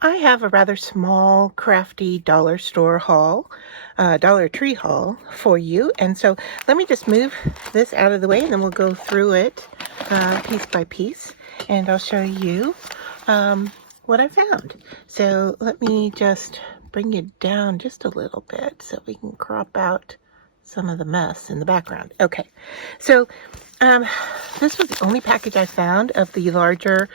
I have a rather small, crafty dollar store haul, Dollar Tree haul for you. And so let me just move this out of the way and then we'll go through it piece by piece. And I'll show you what I found. So let me just bring it down just a little bit so we can crop out some of the mess in the background. Okay, so this was the only package I found of the larger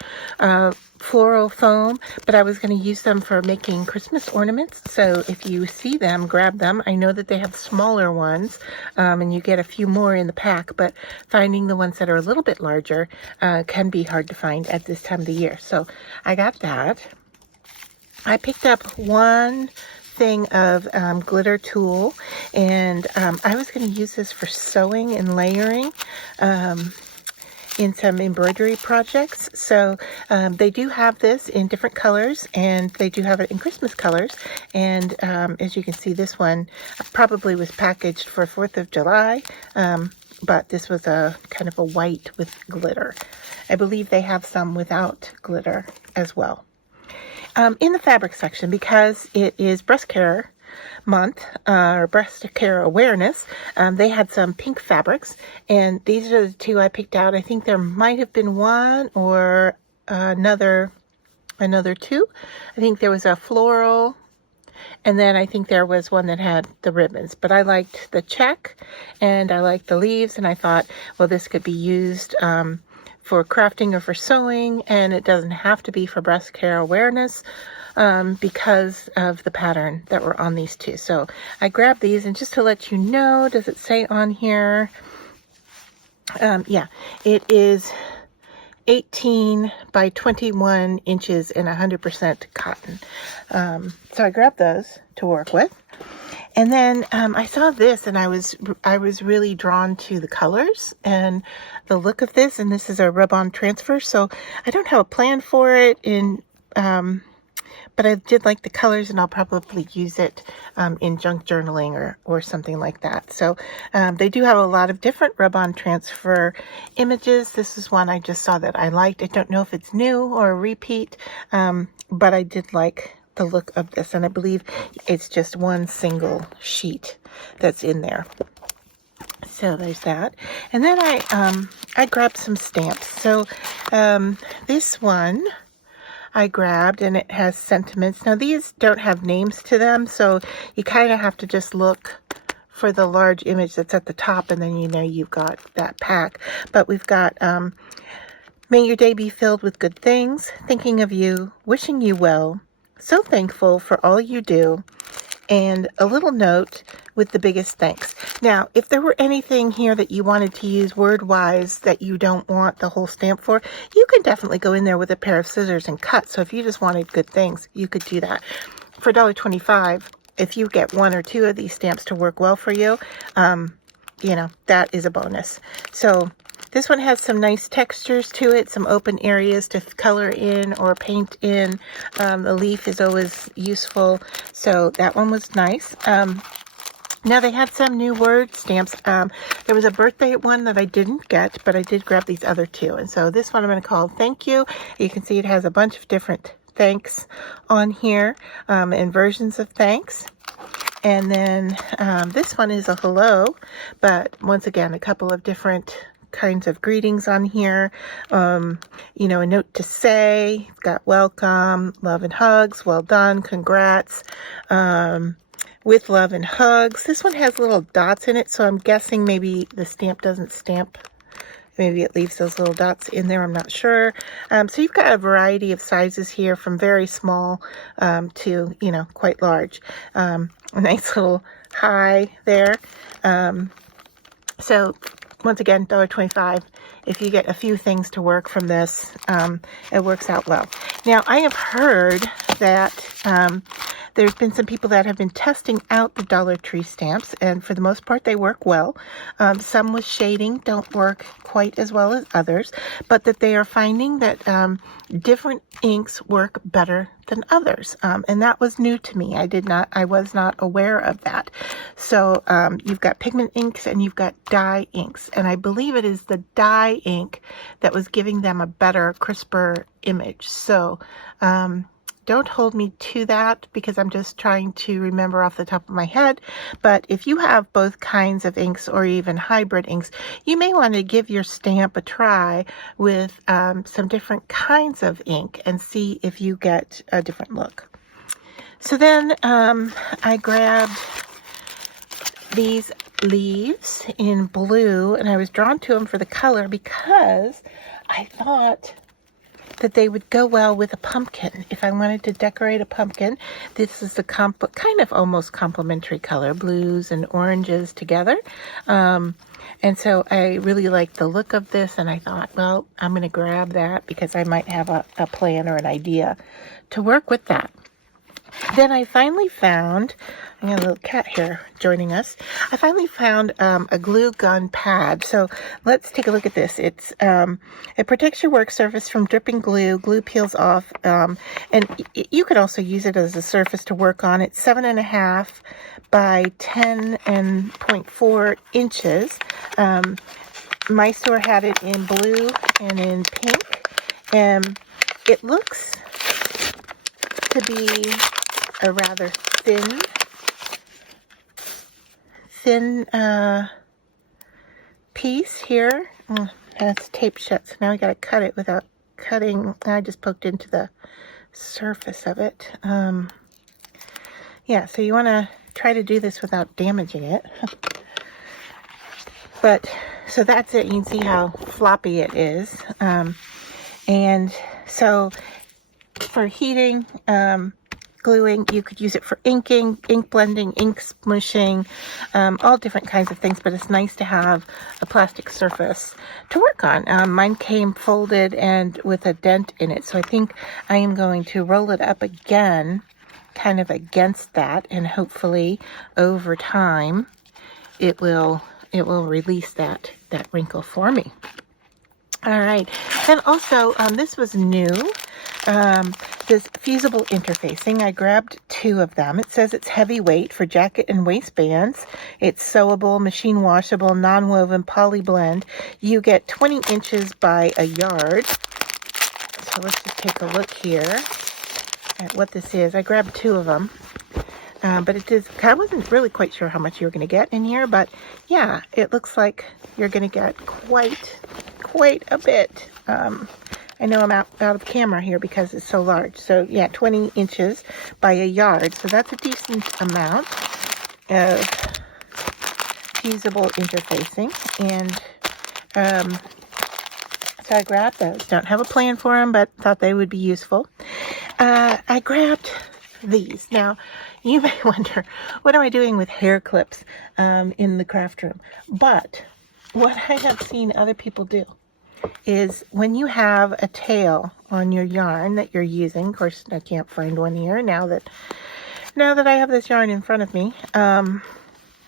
floral foam, but I was going to use them for making Christmas ornaments. So if you see them, grab them. I know that they have smaller ones, and you get a few more in the pack, but finding the ones that are a little bit larger can be hard to find at this time of the year. So I got that. I picked up one thing of glitter tulle, and I was going to use this for sewing and layering in some embroidery projects. So they do have this in different colors, and they do have it in Christmas colors. And as you can see, this one probably was packaged for 4th of July, but this was a kind of a white with glitter. I believe they have some without glitter as well. In the fabric section, because it is breast care month, or breast care awareness, they had some pink fabrics, and these are the two I picked out. I think there might have been one or another two. I think there was a floral, and then I think there was one that had the ribbons, but I liked the check and I liked the leaves, and I thought, well, this could be used for crafting or for sewing, and it doesn't have to be for breast care awareness because of the pattern that were on these two. So I grabbed these, and just to let you know, does it say on here? Yeah, it is 18 by 21 inches and 100% cotton. So I grabbed those to work with. And then I saw this, and I was really drawn to the colors and the look of this. And this is a rub-on transfer, so I don't have a plan for it but I did like the colors, and I'll probably use it in junk journaling or something like that. So they do have a lot of different rub-on transfer images. This is one I just saw that I liked. I don't know if it's new or a repeat, but I did like the look of this, and I believe it's just one single sheet that's in there. So there's that. And then I grabbed some stamps. So this one I grabbed, and it has sentiments. Now these don't have names to them, so you kind of have to just look for the large image that's at the top, and then you know you've got that pack. But we've got may your day be filled with good things, thinking of you, wishing you well, so thankful for all you do, and a little note with the biggest thanks. Now, if there were anything here that you wanted to use word-wise that you don't want the whole stamp for, you can definitely go in there with a pair of scissors and cut. So if you just wanted good things, you could do that. For $1.25, if you get one or two of these stamps to work well for you, you know, that is a bonus. So this one has some nice textures to it, some open areas to color in or paint in. The leaf is always useful, so that one was nice. Now they had some new word stamps. There was a birthday one that I didn't get, but I did grab these other two. And so this one I'm going to call Thank You. You can see it has a bunch of different thanks on here, and versions of thanks. And then this one is a hello, but once again, a couple of different kinds of greetings on here. You know, a note to say, got welcome, love and hugs, well done, congrats, with love and hugs. This one has little dots in it, so I'm guessing maybe the stamp doesn't stamp. Maybe it leaves those little dots in there, I'm not sure. So you've got a variety of sizes here, from very small to, you know, quite large. A nice little hi there. So once again, $1.25. If you get a few things to work from this, it works out well. Now, I have heard that there's been some people that have been testing out the Dollar Tree stamps, and for the most part, they work well. Some with shading don't work quite as well as others, but that they are finding that different inks work better than others. And that was new to me. I was not aware of that. So you've got pigment inks and you've got dye inks. And I believe it is the dye ink that was giving them a better, crisper image. So don't hold me to that because I'm just trying to remember off the top of my head. But if you have both kinds of inks or even hybrid inks, you may want to give your stamp a try with some different kinds of ink and see if you get a different look. So then I grabbed these leaves in blue, and I was drawn to them for the color because I thought that they would go well with a pumpkin. If I wanted to decorate a pumpkin, this is the kind of almost complementary color, blues and oranges together. And so I really liked the look of this, and I thought, well, I'm going to grab that because I might have a plan or an idea to work with that. Then I finally found, I got a little cat here joining us. I finally found a glue gun pad. So let's take a look at this. It protects your work surface from dripping glue. Glue peels off, and you could also use it as a surface to work on. It's 7.5 by 10.4 inches. My store had it in blue and in pink, and it looks to be a rather thin piece here. Oh, that's taped shut, so now I gotta cut it without cutting. I just poked into the surface of it. Yeah, so you want to try to do this without damaging it. But so that's it. You can see how floppy it is. And so for heating, gluing, you could use it for inking, ink blending, ink smushing, all different kinds of things, but it's nice to have a plastic surface to work on. Mine came folded and with a dent in it, so I think I am going to roll it up again, kind of against that, and hopefully over time it will release that wrinkle for me. All right, and also this was new. This fusible interfacing. I grabbed 2 of them. It says it's heavyweight for jacket and waistbands. It's sewable, machine washable, non-woven, poly blend. You get 20 inches by a yard. So let's just take a look here at what this is. I grabbed 2 of them. But it is, I wasn't really quite sure how much you were going to get in here, but yeah, it looks like you're going to get quite a bit. I know I'm out of camera here because it's so large. So yeah, 20 inches by a yard. So that's a decent amount of fusible interfacing. And so I grabbed those. Don't have a plan for them, but thought they would be useful. I grabbed these. Now, you may wonder, what am I doing with hair clips in the craft room? But what I have seen other people do is when you have a tail on your yarn that you're using, of course I can't find one here now that I have this yarn in front of me.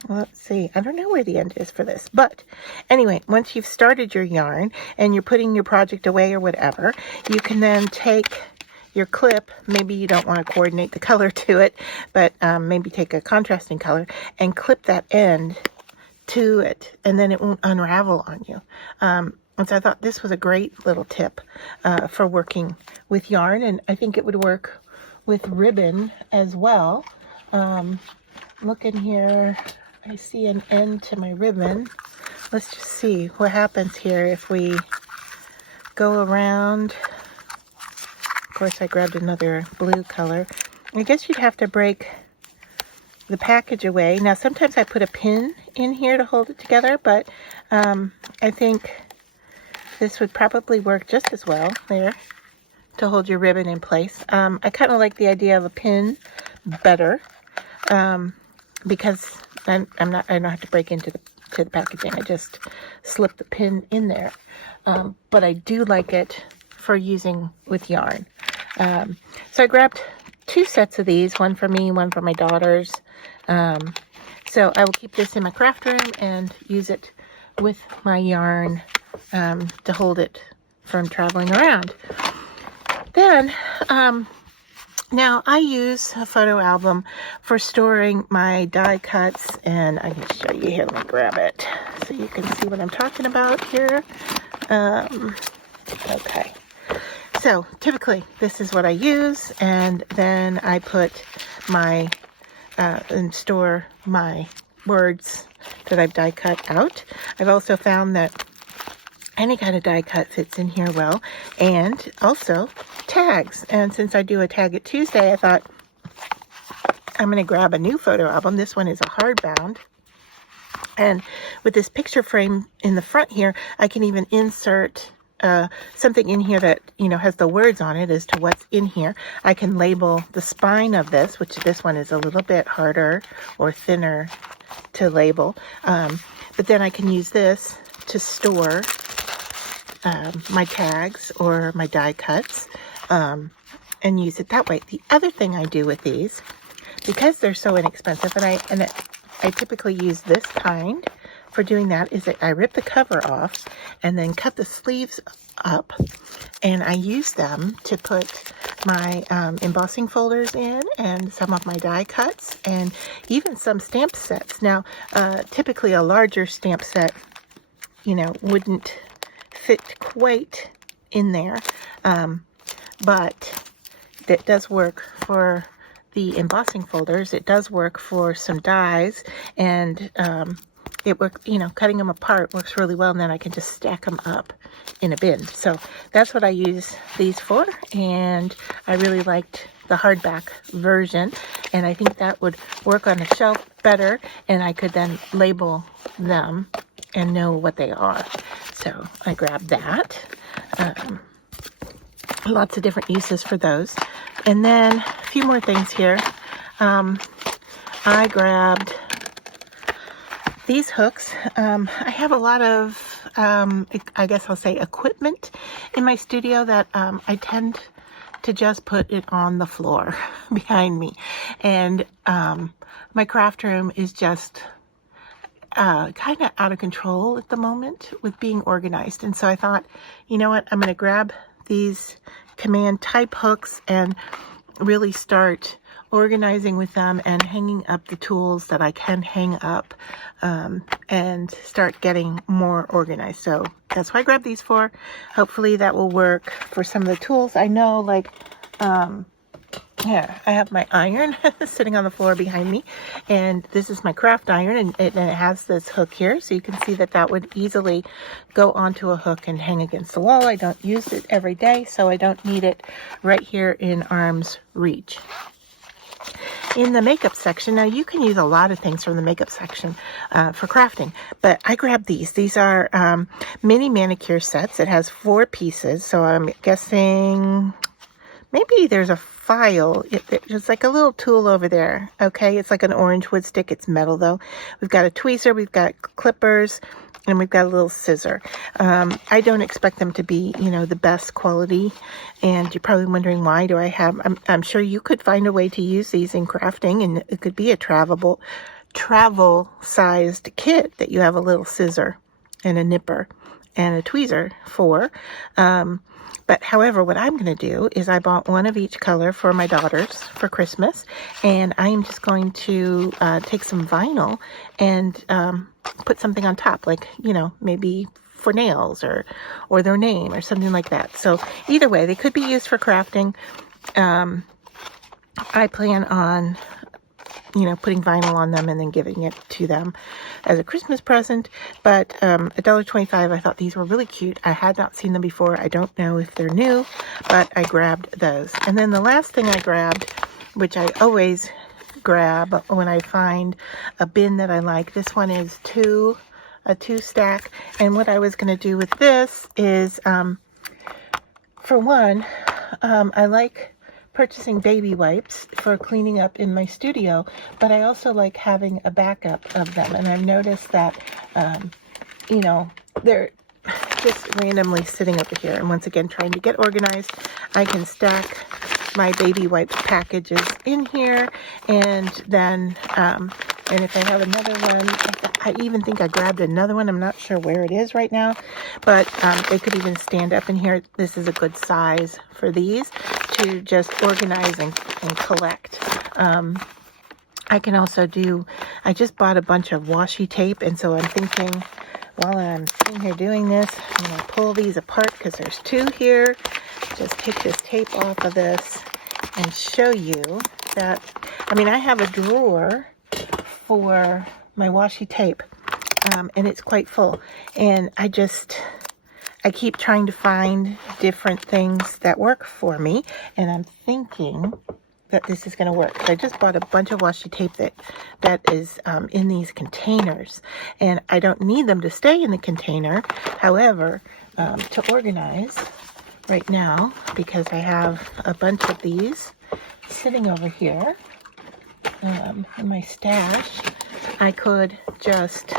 Let's see, I don't know where the end is for this, but anyway, once you've started your yarn and you're putting your project away or whatever, you can then take your clip, maybe you don't want to coordinate the color to it, but maybe take a contrasting color and clip that end to it, and then it won't unravel on you. And so I thought this was a great little tip for working with yarn, and I think it would work with ribbon as well. Looking here, I see an end to my ribbon. Let's just see what happens here if we go around. Of course, I grabbed another blue color. I guess you'd have to break the package away. Now, sometimes I put a pin in here to hold it together, but I think this would probably work just as well there to hold your ribbon in place. I kind of like the idea of a pin better because I don't have to break into the packaging. I just slip the pin in there. But I do like it for using with yarn. So I grabbed 2 sets of these, one for me, one for my daughters. So I will keep this in my craft room and use it with my yarn to hold it from traveling around. Then, now I use a photo album for storing my die cuts, and I can show you here. Let me grab it so you can see what I'm talking about here. Okay. So typically this is what I use, and then I put my and store my words that I've die cut out. I've also found that any kind of die cut fits in here well, and also tags. And since I do a Tag It Tuesday, I thought I'm going to grab a new photo album. This one is a hardbound. And with this picture frame in the front here, I can even insert something in here that, you know, has the words on it as to what's in here. I can label the spine of this, which this one is a little bit harder or thinner to label. But then I can use this to store my tags or my die cuts and use it that way. The other thing I do with these, because they're so inexpensive, and I typically use this kind for doing that, is that I rip the cover off and then cut the sleeves up, and I use them to put my embossing folders in, and some of my die cuts, and even some stamp sets. Now, typically a larger stamp set, you know, wouldn't fit quite in there, but that does work for the embossing folders. It does work for some dies, and it works, you know, cutting them apart works really well, and then I can just stack them up in a bin. So that's what I use these for, and I really liked the hardback version, and I think that would work on a shelf better, and I could then label them and know what they are. So I grabbed that. Lots of different uses for those. And then a few more things here. I grabbed these hooks. I have a lot of, I guess I'll say, equipment in my studio that I tend to just put it on the floor behind me. And my craft room is just kind of out of control at the moment with being organized. And so I thought, you know what, I'm going to grab these command type hooks and really start organizing with them and hanging up the tools that I can hang up, and start getting more organized. So that's what I grabbed these for. Hopefully that will work for some of the tools. I know, like, yeah, I have my iron sitting on the floor behind me, and this is my craft iron, and it has this hook here, so you can see that that would easily go onto a hook and hang against the wall. I don't use it every day, so I don't need it right here in arm's reach. In the makeup section, now you can use a lot of things from the makeup section for crafting, but I grabbed these. These are mini manicure sets. It has 4 pieces, so I'm guessing maybe there's a file. It's like a little tool over there. Okay, it's like an orange wood stick. It's metal though. We've got a tweezer, we've got clippers, and we've got a little scissor. I don't expect them to be, you know, the best quality, and you're probably wondering why do I have. I'm sure you could find a way to use these in crafting, and it could be a travel sized kit that you have a little scissor and a nipper and a tweezer for. But however, what I'm going to do is I bought one of each color for my daughters for Christmas, and I am just going to take some vinyl and put something on top, like, you know, maybe for nails or their name or something like that. So either way, they could be used for crafting. I plan on, you know, putting vinyl on them and then giving it to them as a Christmas present. But $1.25, I thought these were really cute. I had not seen them before. I don't know if they're new, but I grabbed those. And then the last thing I grabbed, which I always grab when I find a bin that I like, this one is a 2 stack. And what I was going to do with this is, for one, I like purchasing baby wipes for cleaning up in my studio, but I also like having a backup of them. And I've noticed that, you know, they're just randomly sitting over here. And once again, trying to get organized, I can stack my baby wipes packages in here, and then, and if I have another one, I even think I grabbed another one. I'm not sure where it is right now, but they could even stand up in here. This is a good size for these to just organize and collect. I can also do, I just bought a bunch of washi tape, and so I'm thinking while I'm sitting here doing this, I'm going to pull these apart because there's two here. Just take this tape off of this and show you that, I mean, I have a drawer for my washi tape, and it's quite full. And I keep trying to find different things that work for me, and I'm thinking that this is going to work. So I just bought a bunch of washi tape that is in these containers, and I don't need them to stay in the container. However, to organize right now, because I have a bunch of these sitting over here in my stash, I could just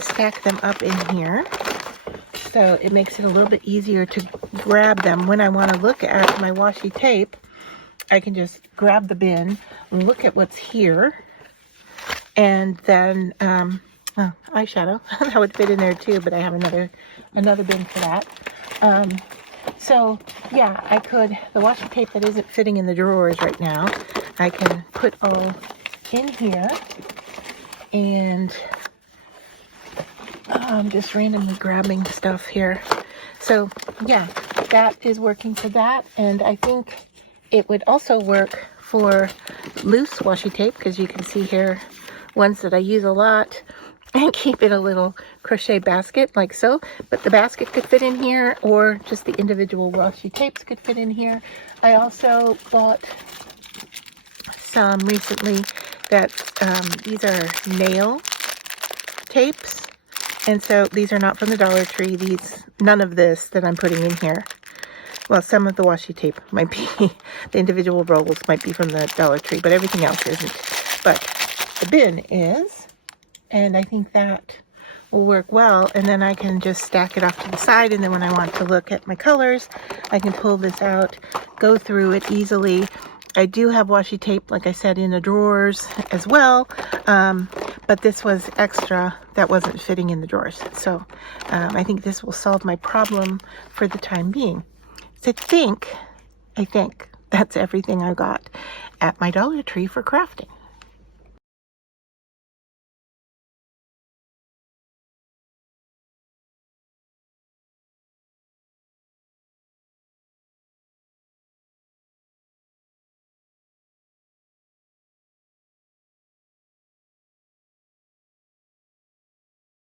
stack them up in here. So it makes it a little bit easier to grab them when I want to look at my washi tape. I can just grab the bin, look at what's here, and then eyeshadow that would fit in there too, but I have another bin for that. So yeah, I could, the washi tape that isn't fitting in the drawers right now, I can put all in here, and I'm just randomly grabbing stuff here. So yeah, that is working for that, and I think it would also work for loose washi tape, because you can see here ones that I use a lot, and keep in a little crochet basket like so. But the basket could fit in here, or just the individual washi tapes could fit in here. I also bought some recently that these are nail tapes, and so these are not from the Dollar Tree. None of this that I'm putting in here. Well, some of the washi tape might be, the individual rolls might be from the Dollar Tree, but everything else isn't. But the bin is, and I think that will work well. And then I can just stack it off to the side, and then when I want to look at my colors, I can pull this out, go through it easily. I do have washi tape, like I said, in the drawers as well, but this was extra that wasn't fitting in the drawers. So I think this will solve my problem for the time being. I think that's everything I got at my Dollar Tree for crafting.